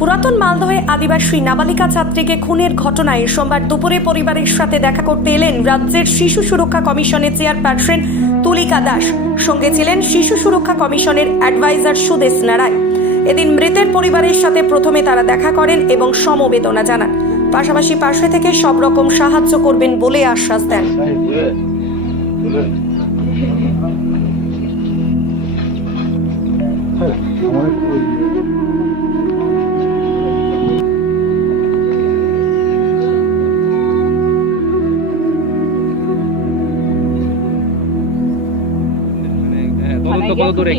পুরাতন মালদহে আদিবাসী নাবালিকা ছাত্রীকে খুনের ঘটনায় সোমবার দুপুরে পরিবারের সাথে দেখা করতে এলেন রাজ্যের শিশু সুরক্ষা কমিশনের চেয়ারপারসন তুলিকা দাস। সঙ্গে ছিলেন শিশু সুরক্ষা কমিশনের অ্যাডভাইজার সুদেশ নারায়। এদিন মৃতের পরিবারের সাথে প্রথমে তারা দেখা করেন এবং সমবেদনা জানান, পাশাপাশি পাশে থেকে সব রকম সাহায্য করবেন বলে আশ্বাস দেন।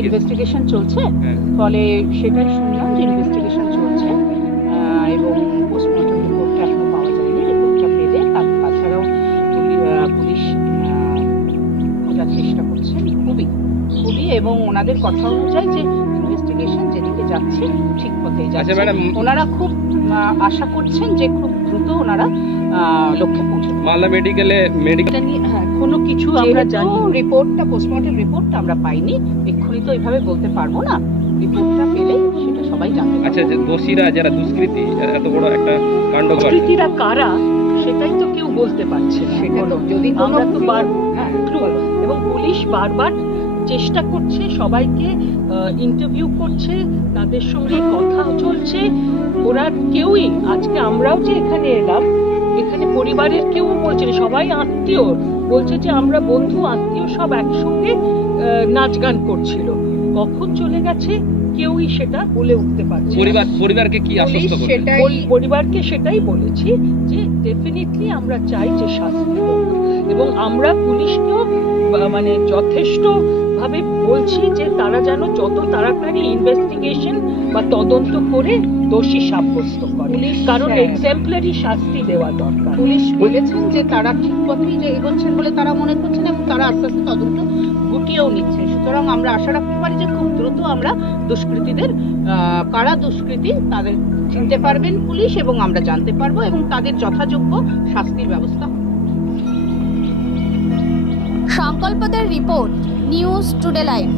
ইনভেস্টিগেশন চলছে, ফলে সেটাই শুনলাম যে ইনভেস্টিগেশন চলছে এবং পোস্টমর্টম রিপোর্টটা এখনো পাওয়া যায়নি। রিপোর্টটা পেলে তাছাড়াও পুলিশ খোঁজার চেষ্টা করছেন খুবই এবং ওনাদের কথা অনুযায়ী যে ইনভেস্টিগেশন যেদিকে যাচ্ছে ঠিক পথেই যাচ্ছে। ওনারা খুব আশা করছেন যে খুব দ্রুত ওনারা লক্ষ্যে পৌঁছাবে। মালদা মেডিকেলে কোনো কিছু আমরা জানি, রিপোর্টটা পোস্টমর্টম রিপোর্টটা আমরা পাইনি, এক্ষুনি তো এইভাবে বলতে পারবো না। রিপোর্টটা পেলে সেটা সবাই জানতে পারবে। আচ্ছা, দোষীরা যারা দুষ্কৃতী এত বড় একটা কাণ্ড করে, দুষ্কৃতীরা কারা সেটাই তো কেউ বলতে পারছে না। সেটা তো যদি আমরা তো এবং পুলিশ বারবার চেষ্টা করছে, সবাইকে ইন্টারভিউ করছে, তাদের সঙ্গে কথা চলছে। ওরা কেউই, আজকে আমরাও যে এখানে এলাম, এখানে পরিবারের কেউ বলছে না, সবাই আত্মীয় বলছে যে আমরা বন্ধু আত্মীয় সব একসঙ্গে নাচ গান করছিল। কখন চলে গেছে কেউই সেটা বলে উঠতে পারছে। পরিবারকে কি আশ্বস্ত করবেন? পরিবারকে সেটাই বলেছি যে ডেফিনেটলি আমরা চাই যে শাস্তি হোক, এবং আমরা পুলিশকেও মানে যথেষ্ট ভাবে বলছি যে তারা যেন যত তাড়াতাড়ি ইনভেস্টিগেশন বা তদন্ত করে দোষী সাব্যস্ত করে, কারণ এক্সাম্পলারি শাস্তি দেওয়া দরকার। পুলিশ বলেছেন যে তারা ঠিক পথেই যে এগোচ্ছেন বলে তারা মনে করছেন এবং তারা আস্তে আস্তে তদন্ত গুটিয়েও নিচ্ছে। সুতরাং আমরা আশা রাখতে পারি যে খুব দ্রুত আমরা দুষ্কৃতীদের কারা দুষ্কৃতী তাদের চিনতে পারবেন পুলিশ, এবং আমরা জানতে পারবো এবং তাদের যথাযোগ্য শাস্তির ব্যবস্থা হবে। সংকল্পদের রিপোর্ট, নিউজ টুডে লাইভ।